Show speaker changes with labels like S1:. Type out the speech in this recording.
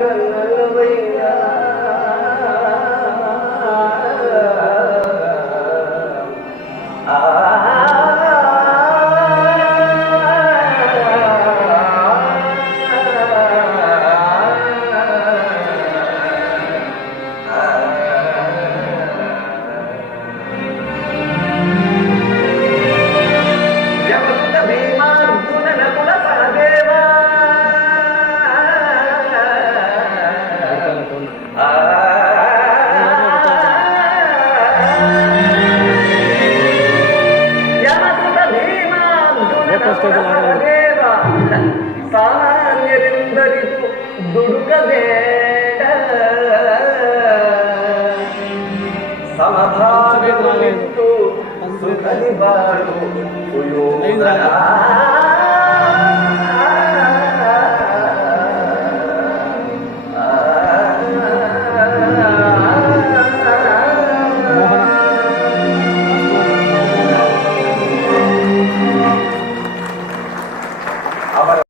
S1: Hallelujah. ಸಾಲರಿಂದರಿತು ದುಡುಕಬೇಡ ಸಮಭಾವಿತು ಸುಖದಿ Balu ಸುಯೋಗದ